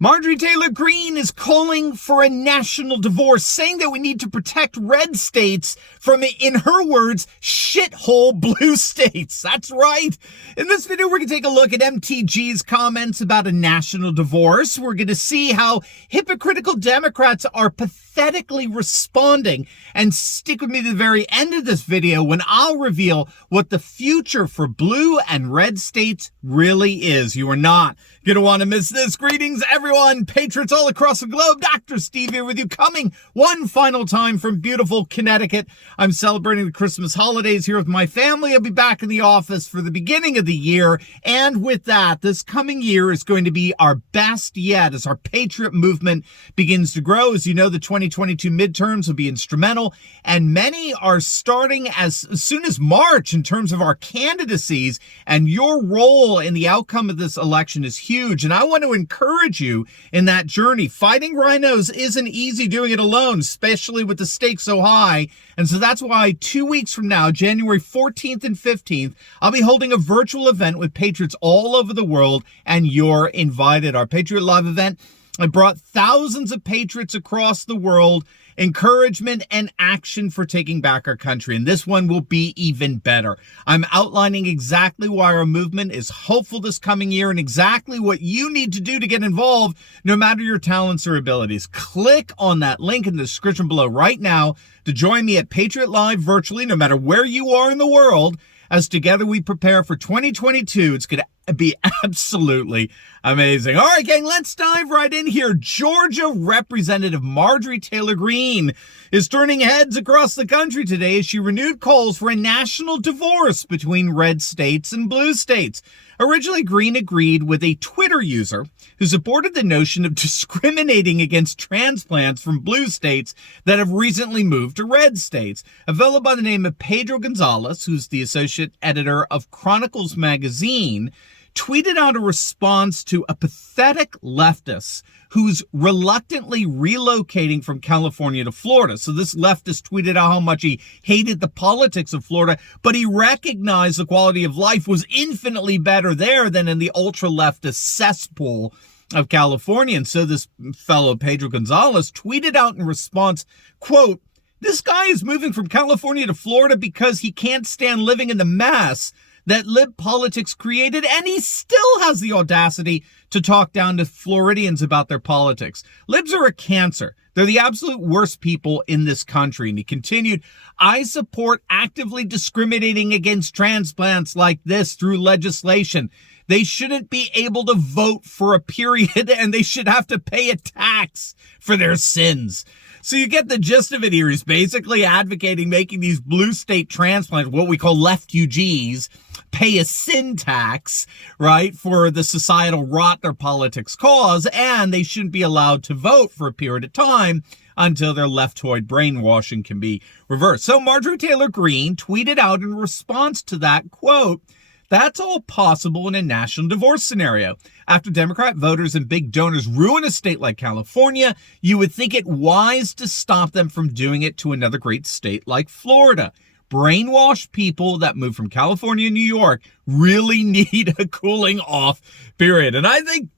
Marjorie Taylor Greene is calling for a national divorce, saying that we need to protect red states from, in her words, shithole blue states. That's right. In this video, we're going to take a look at MTG's comments about a national divorce. We're going to see how hypocritical Democrats are pathetically responding. And stick with me to the very end of this video when I'll reveal what the future for blue and red states really is. You are not going to want to miss this. Greetings, everyone. Patriots all across the globe. Dr. Steve here with you, coming one final time from beautiful Connecticut. I'm celebrating the Christmas holidays here with my family. I'll be back in the office for the beginning of the year. And with that, this coming year is going to be our best yet as our Patriot movement begins to grow. As you know, the 2022 midterms will be instrumental, and many are starting as soon as March in terms of our candidacies, and your role in the outcome of this election is huge. And I want to encourage you in that journey. Fighting rhinos isn't easy doing it alone, especially with the stakes so high. And so that's why 2 weeks from now, January 14th and 15th, I'll be holding a virtual event with patriots all over the world, and you're invited. Our Patriot Live event, I brought thousands of patriots across the world, encouragement and action for taking back our country. And this one will be even better. I'm outlining exactly why our movement is hopeful this coming year and exactly what you need to do to get involved, no matter your talents or abilities. Click on that link in the description below right now to join me at Patriot Live virtually, no matter where you are in the world, as together we prepare for 2022. It's going to be absolutely amazing. All right, gang, let's dive right in here. Georgia Representative Marjorie Taylor Greene is turning heads across the country today as she renewed calls for a national divorce between red states and blue states. Originally, Greene agreed with a Twitter user who supported the notion of discriminating against transplants from blue states that have recently moved to red states. A fellow by the name of Pedro Gonzalez, who's the associate editor of Chronicles magazine, tweeted out a response to a pathetic leftist who's reluctantly relocating from California to Florida. So this leftist tweeted out how much he hated the politics of Florida, but he recognized the quality of life was infinitely better there than in the ultra-leftist cesspool of California. And so this fellow, Pedro Gonzalez, tweeted out in response, quote, "This guy is moving from California to Florida because he can't stand living in the mess that lib politics created, and he still has the audacity to talk down to Floridians about their politics. Libs are a cancer. They're the absolute worst people in this country." And he continued, "I support actively discriminating against transplants like this through legislation. They shouldn't be able to vote for a period, and they should have to pay a tax for their sins." So you get the gist of it here. He's basically advocating making these blue state transplants, what we call refugees, pay a sin tax, right, for the societal rot their politics cause, and they shouldn't be allowed to vote for a period of time until their leftoid brainwashing can be reversed. So Marjorie Taylor Greene tweeted out in response to that, quote, "That's all possible in a national divorce scenario. After Democrat voters and big donors ruin a state like California, you would think it wise to stop them from doing it to another great state like Florida. Brainwashed people that move from California and New York really need a cooling off period." And I think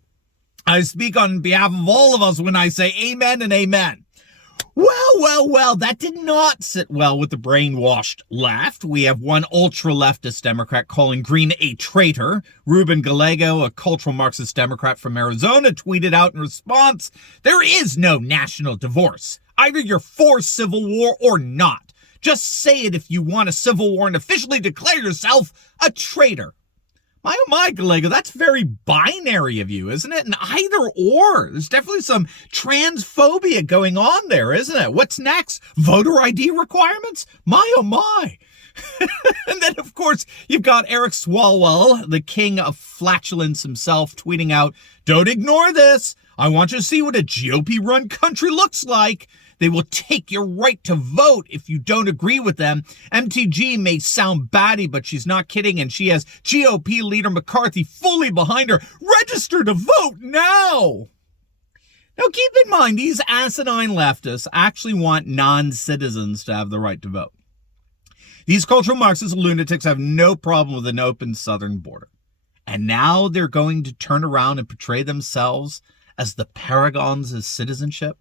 I speak on behalf of all of us when I say amen and amen. Well, that did not sit well with the brainwashed left. We have one ultra-leftist Democrat calling Greene a traitor. Ruben Gallego, a cultural Marxist Democrat from Arizona, tweeted out in response, "There is no national divorce. Either you're for civil war or not. Just say it if you want a civil war and officially declare yourself a traitor." My Gallego, that's very binary of you, isn't it? An either or. There's definitely some transphobia going on there, isn't it? What's next? Voter ID requirements? My, oh my. And then, of course, you've got Eric Swalwell, the king of flatulence himself, tweeting out, "Don't ignore this. I want you to see what a GOP-run country looks like. They will take your right to vote if you don't agree with them. MTG may sound batty, but she's not kidding, and she has GOP leader McCarthy fully behind her. Register to vote now." Now, keep in mind, these asinine leftists actually want non-citizens to have the right to vote. These cultural Marxist lunatics have no problem with an open southern border. And now they're going to turn around and portray themselves as the paragons of citizenship.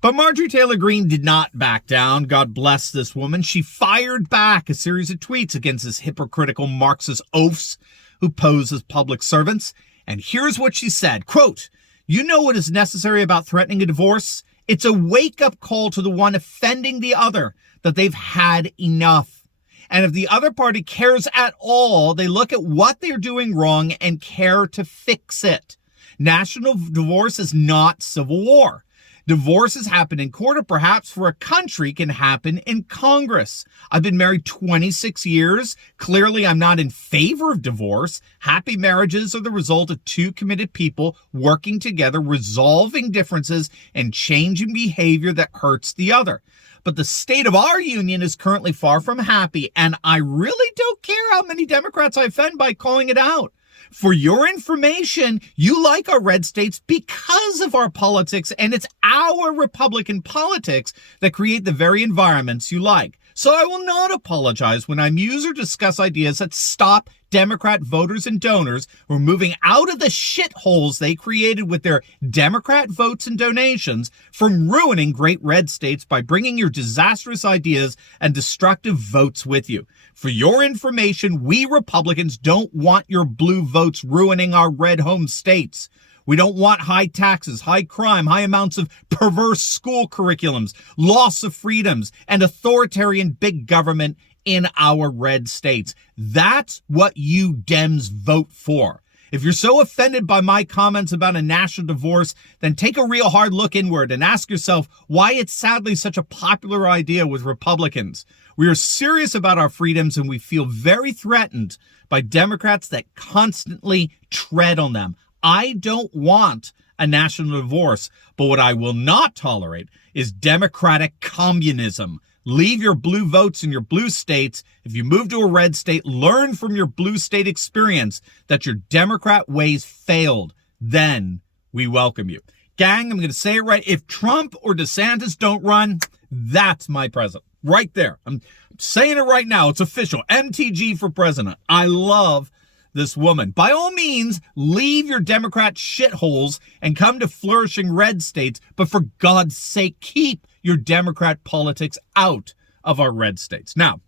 But Marjorie Taylor Greene did not back down. God bless this woman. She fired back a series of tweets against this hypocritical Marxist oafs who pose as public servants. And here's what she said, quote, "You know what is necessary about threatening a divorce? It's a wake-up call to the one offending the other that they've had enough. And if the other party cares at all, they look at what they're doing wrong and care to fix it. National divorce is not civil war. Divorces happen in court, or perhaps for a country can happen in Congress. I've been married 26 years. Clearly, I'm not in favor of divorce. Happy marriages are the result of two committed people working together, resolving differences, and changing behavior that hurts the other. But the state of our union is currently far from happy, and I really don't care how many Democrats I offend by calling it out. For your information, you like our red states because of our politics, and it's our Republican politics that create the very environments you like. So I will not apologize when I muse or discuss ideas that stop Democrat voters and donors who are moving out of the shitholes they created with their Democrat votes and donations from ruining great red states by bringing your disastrous ideas and destructive votes with you. For your information, we Republicans don't want your blue votes ruining our red home states. We don't want high taxes, high crime, high amounts of perverse school curriculums, loss of freedoms, and authoritarian big government in our red states. That's what you Dems vote for. If you're so offended by my comments about a national divorce, then take a real hard look inward and ask yourself why it's sadly such a popular idea with Republicans. We are serious about our freedoms, and we feel very threatened by Democrats that constantly tread on them. I don't want a national divorce, but what I will not tolerate is democratic communism. Leave your blue votes in your blue states. If you move to a red state, learn from your blue state experience that your Democrat ways failed. Then we welcome you. Gang, I'm going to say it right. If Trump or DeSantis don't run, that's my president. Right there. I'm saying it right now. It's official. MTG for president. I love this woman. By all means, leave your Democrat shitholes and come to flourishing red states, but for God's sake, keep your Democrat politics out of our red states. Now,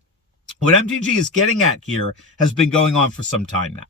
what MTG is getting at here has been going on for some time now.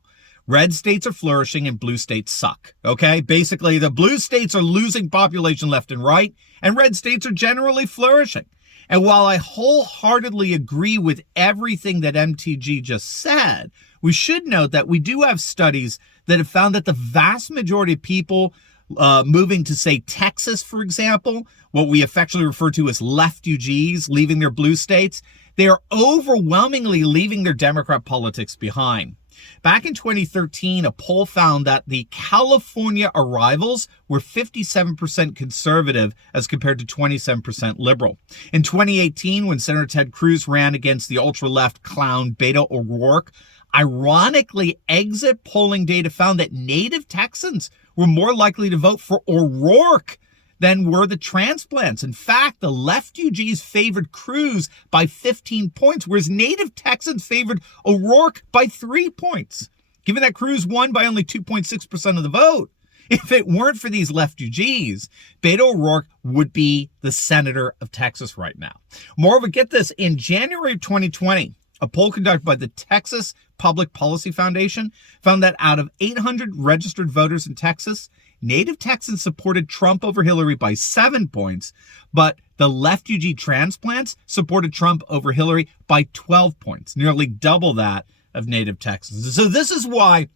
Red states are flourishing and blue states suck, okay? Basically, the blue states are losing population left and right, and red states are generally flourishing. And while I wholeheartedly agree with everything that MTG just said, we should note that we do have studies that have found that the vast majority of people moving to, say, Texas, for example, what we affectionately refer to as leftugees, leaving their blue states, they are overwhelmingly leaving their Democrat politics behind. Back in 2013, a poll found that the California arrivals were 57% conservative as compared to 27% liberal. In 2018, when Senator Ted Cruz ran against the ultra-left clown Beto O'Rourke, ironically, exit polling data found that native Texans were more likely to vote for O'Rourke than were the transplants. In fact, the leftugees favored Cruz by 15 points, whereas native Texans favored O'Rourke by 3 points. Given that Cruz won by only 2.6% of the vote, if it weren't for these leftugees, Beto O'Rourke would be the senator of Texas right now. Moreover, get this, in January of 2020, a poll conducted by the Texas Public Policy Foundation found that out of 800 registered voters in Texas, native Texans supported Trump over Hillary by 7 points, but the leftugee transplants supported Trump over Hillary by 12 points, nearly double that of native Texans. So this is why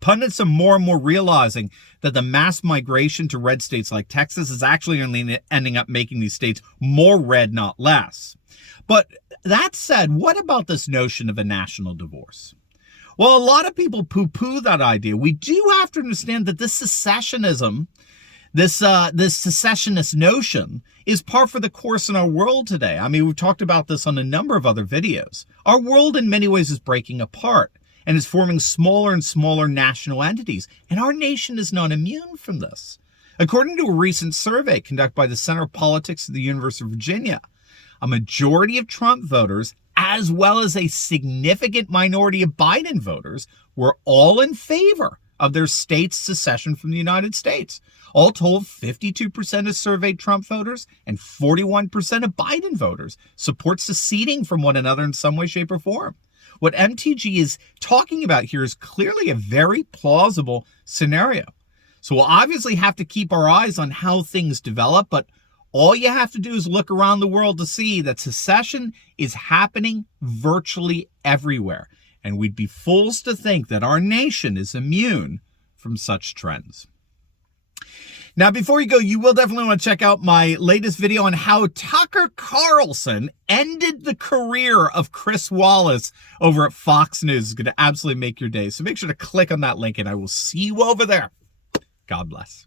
pundits are more and more realizing that the mass migration to red states like Texas is actually only ending up making these states more red, not less. But that said, what about this notion of a national divorce? Well, a lot of people poo-poo that idea. We do have to understand that this secessionism, this secessionist notion is par for the course in our world today. I mean, we've talked about this on a number of other videos. Our world in many ways is breaking apart and is forming smaller and smaller national entities. And our nation is not immune from this. According to a recent survey conducted by the Center of Politics at the University of Virginia, a majority of Trump voters, as well as a significant minority of Biden voters, were all in favor of their state's secession from the United States. All told, 52% of surveyed Trump voters and 41% of Biden voters support seceding from one another in some way, shape, or form. What MTG is talking about here is clearly a very plausible scenario. So we'll obviously have to keep our eyes on how things develop, but all you have to do is look around the world to see that secession is happening virtually everywhere. And we'd be fools to think that our nation is immune from such trends. Now, before you go, you will definitely want to check out my latest video on how Tucker Carlson ended the career of Chris Wallace over at Fox News. It's going to absolutely make your day. So make sure to click on that link, and I will see you over there. God bless.